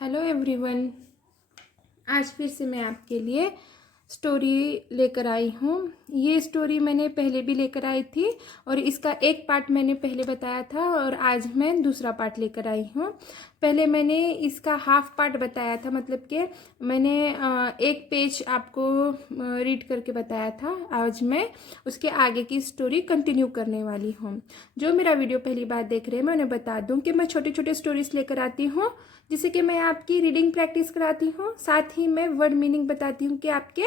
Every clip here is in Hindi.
Hello everyone. आज फिर से मैं आपके लिए स्टोरी लेकर आई हूँ। ये स्टोरी मैंने पहले भी लेकर आई थी और इसका एक पार्ट मैंने पहले बताया था और आज मैं दूसरा पार्ट लेकर आई हूँ। पहले मैंने इसका हाफ पार्ट बताया था, मतलब कि मैंने एक पेज आपको रीड करके बताया था। आज मैं उसके आगे की स्टोरी कंटिन्यू करने वाली हूँ। जो मेरा वीडियो पहली बार देख रहे हैं मैं उन्हें बता दूँ कि मैं छोटे छोटे स्टोरीज लेकर आती हूँ जिससे कि मैं आपकी रीडिंग प्रैक्टिस कराती हूँ, साथ ही मैं वर्ड मीनिंग बताती हूँ कि आपके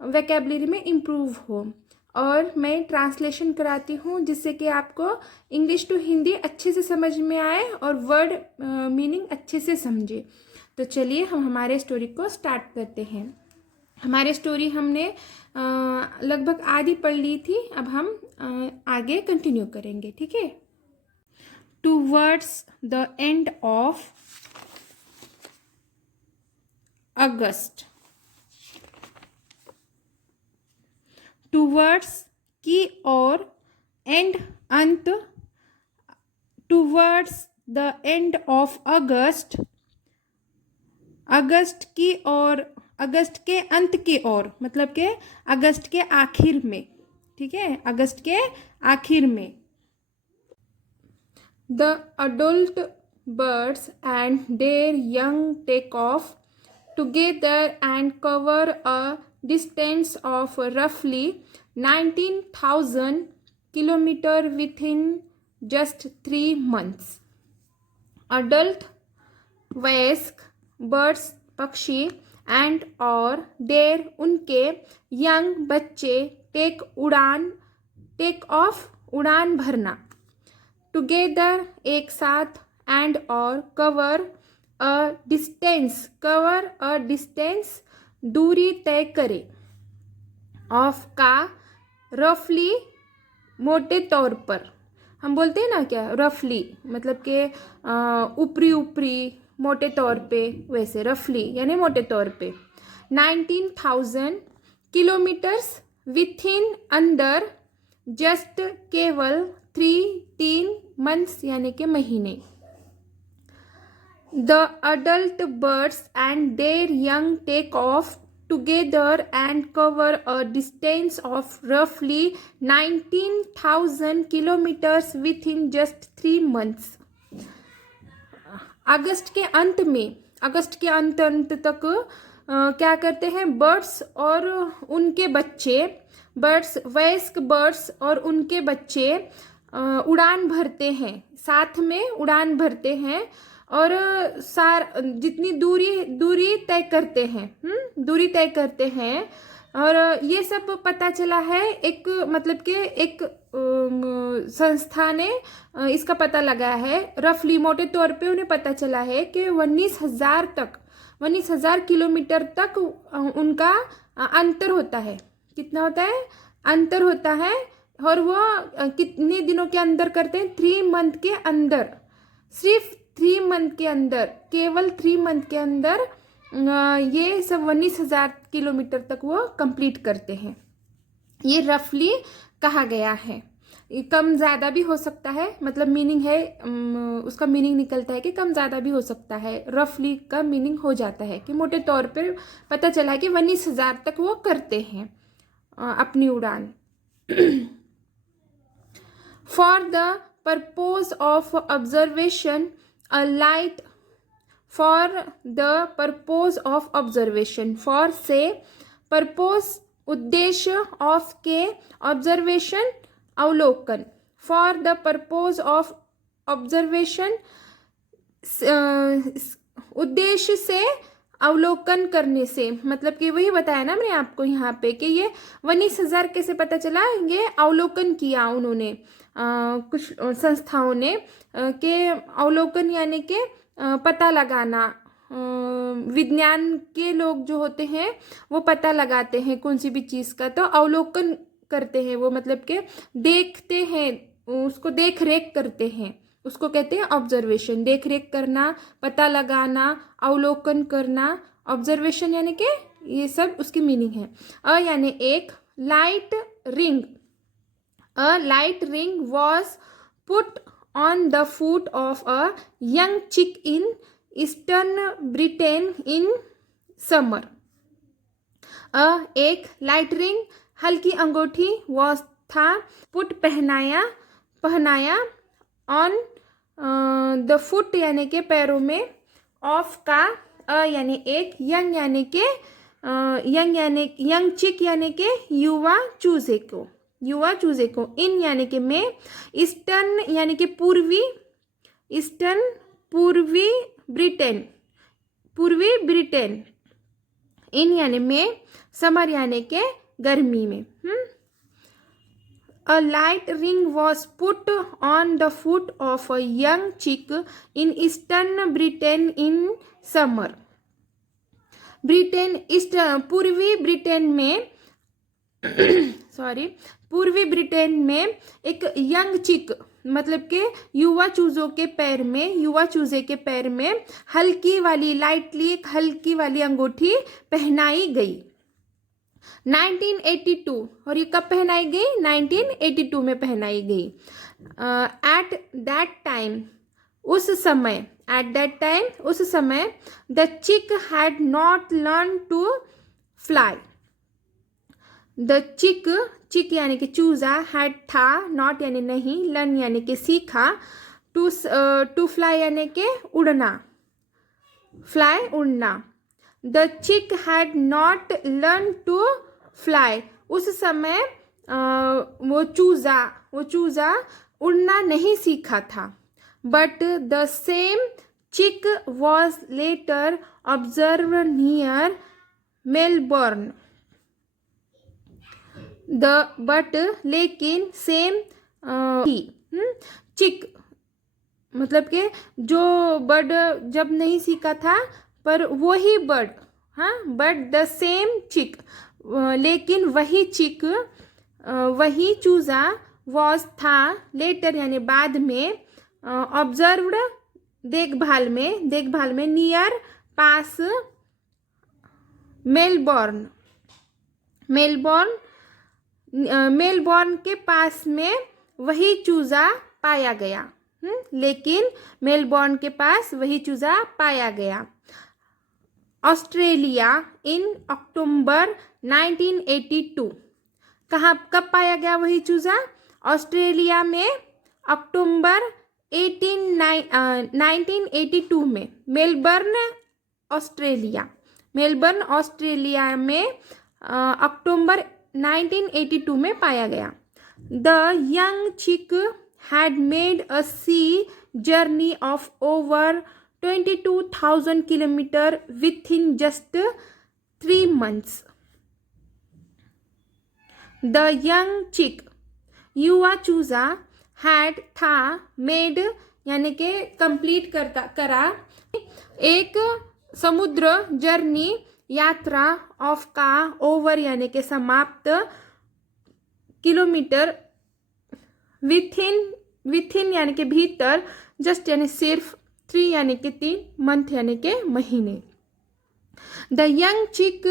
वोकैबुलरी में इम्प्रूव हो, और मैं ट्रांसलेशन कराती हूँ जिससे कि आपको इंग्लिश टू हिंदी अच्छे से समझ में आए और वर्ड मीनिंग अच्छे से समझे। तो चलिए हम हमारे स्टोरी को स्टार्ट करते हैं। हमारे स्टोरी हमने लगभग आधी पढ़ ली थी, अब हम आगे कंटिन्यू करेंगे, ठीक है। Towards the end of August, towards की ओर, एंड अंत, towards the end of August, अगस्त की ओर, अगस्त के अंत की ओर, मतलब के अगस्त के आखिर में, ठीक है, अगस्त के आखिर में। The adult birds and their young take off together and cover a distance of roughly 19,000 kilometers within just 3 months. Adult वयस्क बर्ड्स पक्षी एंड और देर उनके यंग बच्चे टेक ऑफ उड़ान भरना, टुगेदर एक साथ, एंड और कवर अ डिस्टेंस दूरी तय करे, ऑफ का रफली मोटे तौर पर, हम बोलते हैं ना क्या रफली, मतलब कि ऊपरी ऊपरी मोटे तौर पे, वैसे रफली यानी मोटे तौर पे। 19,000 किलोमीटर्स, विथिन अंदर, जस्ट केवल, 3 मंथ्स यानी कि महीने। The adult birds and their young take off together and cover a distance of roughly 19,000 kilometers within just 3 months. अगस्त के अंत में, अगस्त के अंत तक क्या करते हैं, बर्ड्स और उनके बच्चे, बर्ड्स वयस्क बर्ड्स और उनके बच्चे उड़ान भरते हैं, साथ में उड़ान भरते हैं और जितनी दूरी तय करते हैं, दूरी तय करते हैं। और ये सब पता चला है, एक मतलब कि एक संस्था ने इसका पता लगाया है, रफली मोटे तौर पे उन्हें पता चला है कि 19,000 किलोमीटर तक उनका अंतर होता है। कितना होता है, अंतर होता है, और वो कितने दिनों के अंदर करते हैं, 3 मंथ के अंदर, सिर्फ 3 मंथ के अंदर, केवल 3 मंथ के अंदर ये सब 19,000 किलोमीटर तक वो कंप्लीट करते हैं। ये रफली कहा गया है, कम ज़्यादा भी हो सकता है, मतलब मीनिंग है, उसका मीनिंग निकलता है कि कम ज़्यादा भी हो सकता है। रफली का मीनिंग हो जाता है कि मोटे तौर पर पता चला है कि 19,000 तक वो करते हैं अपनी उड़ान। For the purpose of observation a light, for the purpose of observation, for से पर्पज उद्देश्य, ऑफ के ऑब्जर्वेशन अवलोकन, for the purpose of observation उद्देश्य से, अवलोकन करने से, मतलब कि वही बताया ना मैंने आपको यहाँ पे कि ये 19,000 कैसे पता चला, ये अवलोकन किया उन्होंने कुछ संस्थाओं ने, के अवलोकन यानी कि पता लगाना। विज्ञान के लोग जो होते हैं वो पता लगाते हैं कौन सी भी चीज़ का, तो अवलोकन करते हैं वो, मतलब कि देखते हैं उसको, देख रेख करते हैं, उसको कहते हैं ऑब्जर्वेशन। देख रेख करना, पता लगाना, अवलोकन करना, ऑब्जर्वेशन यानी कि ये सब उसकी मीनिंग है। यानी एक, light ring, a light ring was put on the foot of a young chick in eastern Britain in summer. एक लाइट रिंग हल्की अंगूठी वॉज था, पुट पहनाया ऑन द फुट यानी के पैरों में, ऑफ का यानी एक, यंग यानी के यंग चिक यानी के युवा चूजे को, इन यानी के में, ईस्टर्न यानी के पूर्वी ब्रिटेन, इन यानी में, समर यानी के गर्मी में। A light ring was put on the foot of a young chick in eastern Britain in summer. पूर्वी ब्रिटेन में एक यंग चिक मतलब के युवा चूजे के पैर में हल्की वाली अंगूठी पहनाई गई। 1982, और ये कब पहनाई गई? 1982 में पहनाई गई। एट दैट टाइम, उस समय the chick had not learn to fly. The chick यानी कि चूजा, हैड था, नॉट यानी नहीं, लर्न यानी कि सीखा, टू फ्लाई यानी कि उड़ना, उड़ना। The chick had not learn to fly, उस समय वो चूजा उड़ना नहीं सीखा था। But the same chick was later observe near Melbourne. लेकिन सेम चिक मतलब के जो बर्ड जब नहीं सीखा था, पर वही बर्ड, बट द सेम चिक, लेकिन वही चूजा, वॉज था, लेटर यानी बाद में, ऑब्जर्व्ड देखभाल में, नियर पास, मेलबॉर्न के पास में वही चूजा पाया गया। लेकिन मेलबॉर्न के पास वही चूजा पाया गया। ऑस्ट्रेलिया इन अक्टूबर 1982, कब पाया गया वही चूजा? ऑस्ट्रेलिया में अक्टूबर 1982 में। मेलबर्न ऑस्ट्रेलिया में अक्टूबर 1982 में पाया गया। The young chick had made a sea journey of over 22,000 kilometre within just 3 months. The young chick, युवा चूजा, had था, made यानी के कंप्लीट करा, एक समुद्र, जर्नी यात्रा, ऑफ का, ओवर यानी के समाप्त, किलोमीटर, विथिन यानी के भीतर, जस्ट यानी सिर्फ, 3 यानी कि 3, मंथ यानी के महीने। The young chick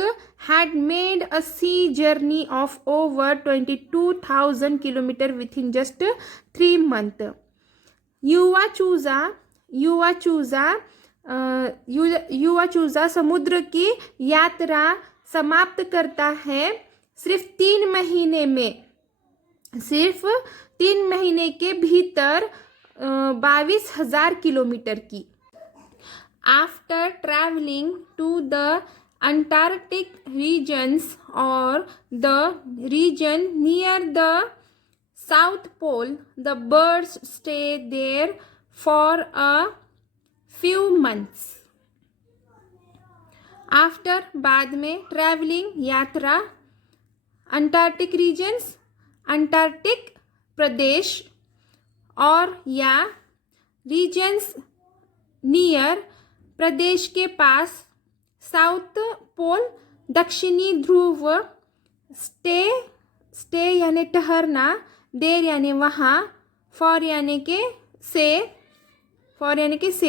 had made a sea journey of over 22,000 kilometre within just 3 month. युवा चूजा समुद्र की यात्रा समाप्त करता है सिर्फ 3 महीने में, सिर्फ 3 महीने के भीतर 22,000 किलोमीटर की। After travelling to the Antarctic regions और the region near the south pole, the birds stay there for a few months. After बाद में, ट्रैवलिंग यात्रा, अंटार्कटिक रीजन्स अंटार्कटिक प्रदेश, और या रीजन्स नियर प्रदेश के पास, साउथ पोल दक्षिणी ध्रुव, स्टे यानी ठहरना, देर यानी वहाँ, फॉर यानी के से,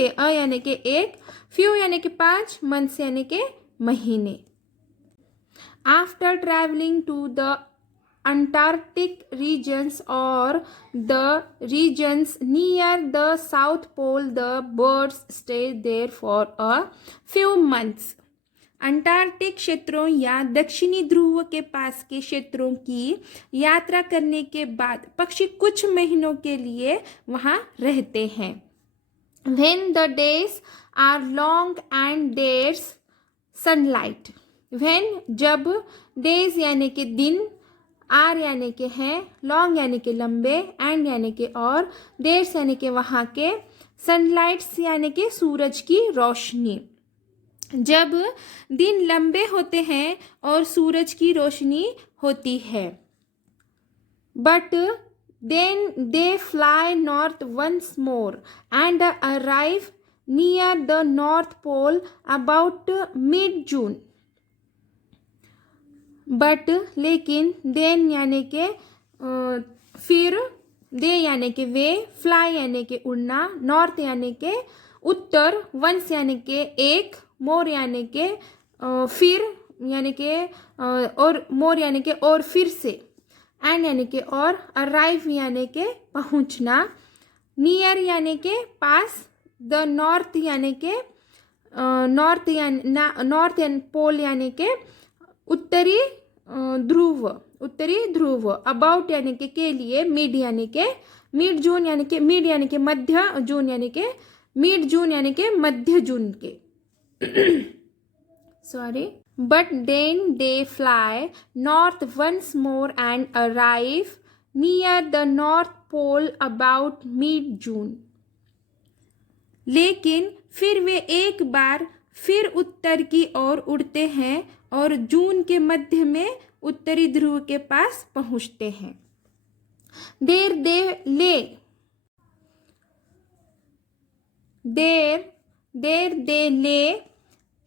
अ यानी के एक, फ्यू यानी के 5, मंथ्स यानी के महीने। After travelling to the Antarctic regions or the regions near the South Pole, the birds stay there for a few months. Antarctic क्षेत्रों या दक्षिणी ध्रुव के पास के क्षेत्रों की यात्रा करने के बाद पक्षी कुछ महीनों के लिए वहाँ रहते हैं. When the days are long and there's sunlight. When जब days यानी कि दिन, आर यानी के हैं, लॉन्ग यानी के लंबे, एंड यानी के और, देर्स यानी के वहाँ के, सनलाइट्स यानी के सूरज की रोशनी. जब दिन लंबे होते हैं और सूरज की रोशनी होती है. But then they fly north once more and arrive near the north pole about mid June. But लेकिन देन यानी के फिर, दे यानी के वे, फ्लाई यानी के उड़ना, नॉर्थ यानी के उत्तर, वंस यानी के एक, मोर यानी के फिर यानी के और, मोर यानी के और फिर से, एंड यानी के और, अराइव यानी के पहुंचना, नियर यानी के पास, द नॉर्थ यानी के नॉर्थ यानी पोल यानी के उत्तरी ध्रुव, अबाउट यानी के लिए, मिड यानी के मिड जून यानी के मिड यानी के मध्य जून यानी के मिड जून यानी के मध्य जून के. Sorry. But then they fly north once more and arrive near the North Pole about mid-June. लेकिन फिर वे एक बार फिर उत्तर की ओर उड़ते हैं और जून के मध्य में उत्तरी ध्रुव के पास पहुंचते हैं. There they lay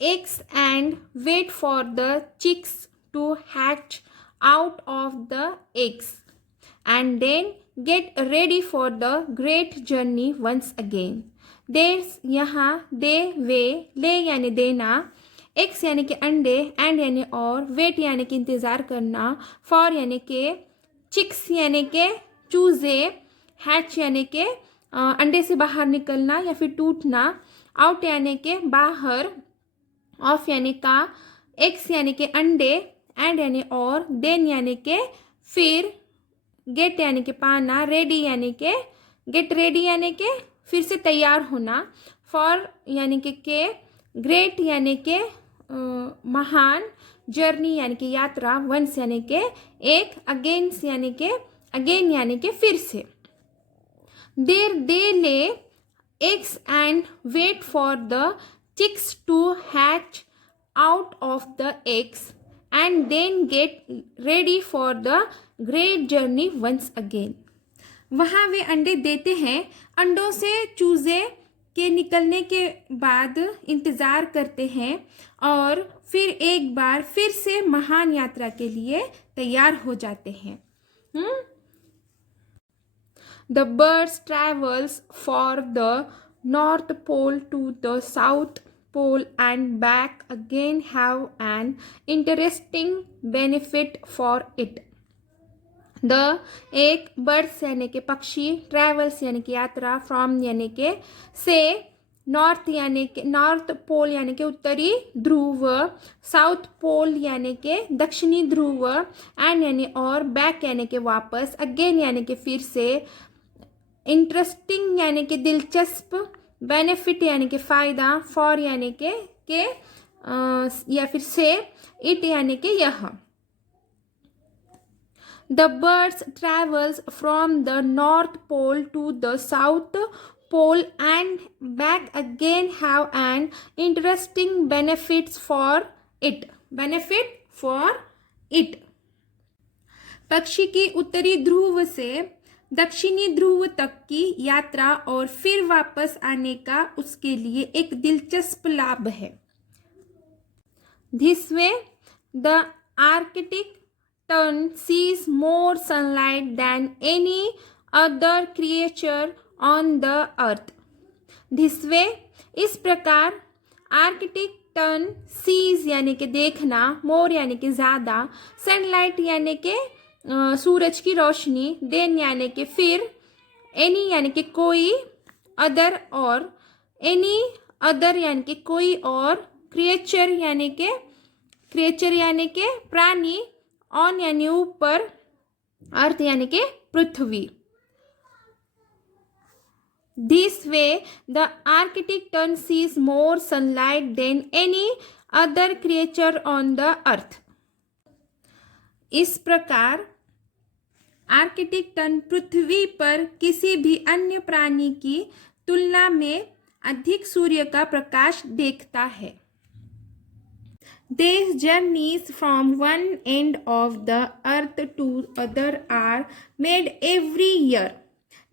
eggs and wait for the chicks to hatch out of the eggs and then get ready for the great journey once again. There's यहाँ दे, वे, ले यानी देना, एक्स यानी कि अंडे, एंड यानी और, वेट यानी कि इंतज़ार करना, फॉर यानी के चिक्स यानी के चूज़े, हैच यानी के अंडे से बाहर निकलना या फिर टूटना, आउट यानी के बाहर, ऑफ यानी का, एक्स यानी के अंडे, एंड यानी और, देन यानी के फिर, गेट यानी के पाना, रेडी यानी के गेट रेडी यानी के फिर से तैयार होना, फॉर यानी के, ग्रेट यानी के महान, जर्नी यानी कि यात्रा, वंस यानी के एक, अगेंस यानी के अगेन यानी के फिर से. देर दे ले eggs and wait for the chicks to hatch out of the eggs and then get ready for the great journey once again. वहाँ वे अंडे देते हैं, अंडों से चूज़े के निकलने के बाद इंतज़ार करते हैं और फिर एक बार फिर से महान यात्रा के लिए तैयार हो जाते हैं. The birds travels for the North Pole to the South Pole and back again have an interesting benefit for it. The एक birds यानी के पक्षी, travels यानी कि यात्रा, from यानी के से, नॉर्थ यानी के नॉर्थ पोल यानी के उत्तरी ध्रुव, साउथ पोल यानी के दक्षिणी ध्रुव, एंड यानी और, बैक यानी के वापस, अगेन यानी के फिर से, इंटरेस्टिंग यानी कि दिलचस्प, बेनिफिट यानी कि फ़ायदा, फॉर यानी के या फिर से, इट यानी कि यह. The birds travels from the north pole to the south pole and back again have an interesting benefits for it. Benefit for it. पक्षी की उत्तरी ध्रुव से दक्षिणी ध्रुव तक की यात्रा और फिर वापस आने का उसके लिए एक दिलचस्प लाभ है. This way, the Arctic tern sees more sunlight than any other creature on the earth. This way, इस प्रकार आर्कटिक टर्न सीज यानी कि देखना, मोर यानी कि ज़्यादा, सनलाइट यानी कि सूरज की रोशनी, देन यानी कि फिर, एनी यानी कि कोई, अदर और, एनी अदर यानी कि कोई और, क्रिएचर यानी कि प्राणी, ऑन यानी ऊपर, अर्थ यानी कि पृथ्वी। This way, the Arctic tern sees more sunlight than any other creature on the earth. इस प्रकार आर्कटिक टर्न पृथ्वी पर किसी भी अन्य प्राणी की तुलना में अधिक सूर्य का प्रकाश देखता है। These journeys from one end of the earth to other are made every year.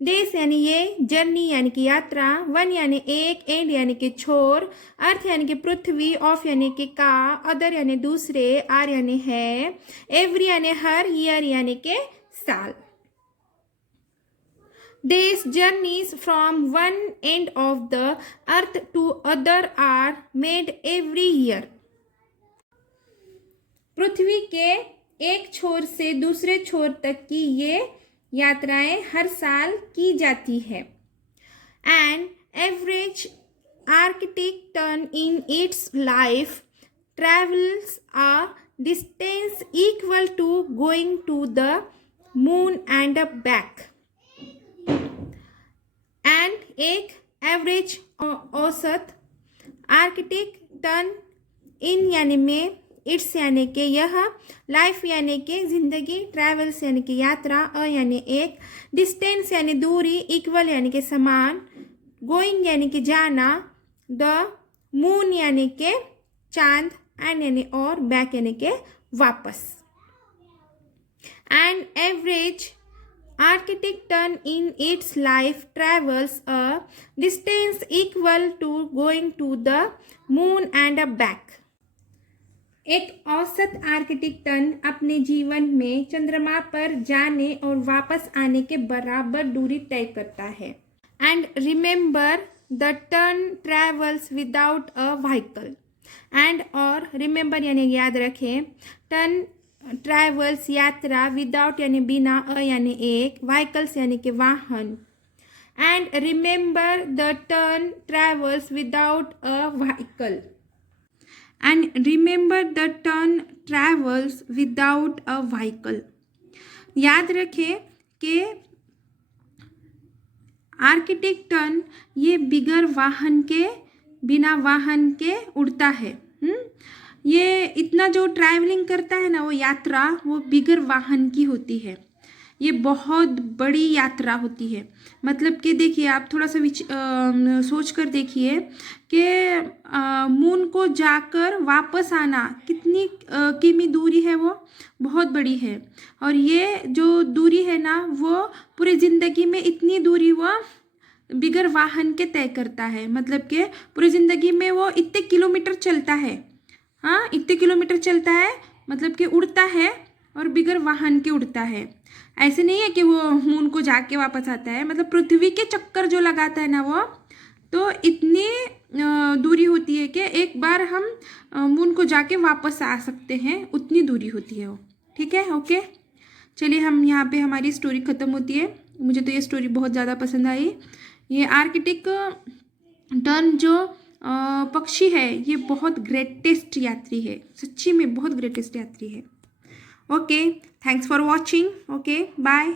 देश यानी ये, जर्नी यानी कि यात्रा, वन यानी एक, एंड यानी कि छोर, अर्थ यानी कि पृथ्वी, ऑफ यानी कि का, अदर यानी दूसरे, आर यानी है, एवरी यानी हर, ईयर यानी कि साल। These journeys from one end of the earth to other are made every year. पृथ्वी के एक छोर से दूसरे छोर तक की ये यात्राएं हर साल की जाती है। And average Arctic tern in its life travels a distance equal to going to the moon and back. And एक एवरेज औसत आर्कटिक टर्न इन यानी में, इट्स यानी कि यह, लाइफ यानी कि जिंदगी, ट्रैवल्स यानी कि यात्रा, अ यानी एक, डिस्टेंस यानी दूरी, इक्वल यानी कि समान, गोइंग यानी कि जाना, द मून यानी कि चांद, एंड यानी और, बैक यानी कि वापस। And average Arctic tern in its life travels a distance equal to going to the moon and back. एक औसत आर्कटिक टर्न अपने जीवन में चंद्रमा पर जाने और वापस आने के बराबर दूरी तय करता है। And remember the turn travels without a vehicle. And और रिमेंबर यानी याद रखें, टर्न ट्रेवल्स यात्रा, विदाउट यानी बिना, अ यानी एक, व्हीकल्स यानी कि वाहन। And remember the turn travels without a vehicle. And remember the turn travels without a vehicle. याद रखें कि आर्कटिक टर्न ये बिना वाहन के उड़ता है। ये इतना जो ट्रैवलिंग करता है ना, वो यात्रा, वो बिगर वाहन की होती है। ये बहुत बड़ी यात्रा होती है। मतलब कि देखिए, आप थोड़ा सा सोच कर देखिए कि मून को जाकर वापस आना कितनी किमी दूरी है, वो बहुत बड़ी है। और ये जो दूरी है ना, वो पूरी ज़िंदगी में इतनी दूरी वो बिगर वाहन के तय करता है। मतलब कि पूरी ज़िंदगी में वो इतने किलोमीटर चलता है। हाँ, इतने किलोमीटर चलता है, मतलब कि उड़ता है और बिगर वाहन के उड़ता है। ऐसे नहीं है कि वो मून को जाके वापस आता है, मतलब पृथ्वी के चक्कर जो लगाता है ना वो, तो इतनी दूरी होती है कि एक बार हम मून को जाके वापस आ सकते हैं, उतनी दूरी होती है वो। ठीक है, ओके, चलिए हम यहाँ पे हमारी स्टोरी ख़त्म होती है। मुझे तो ये स्टोरी बहुत ज़्यादा पसंद आई। ये आर्कटिक टर्न जो पक्षी है, ये बहुत ग्रेटेस्ट यात्री है, सच्ची में बहुत ग्रेटेस्ट यात्री है। Okay, thanks for watching. Okay, bye.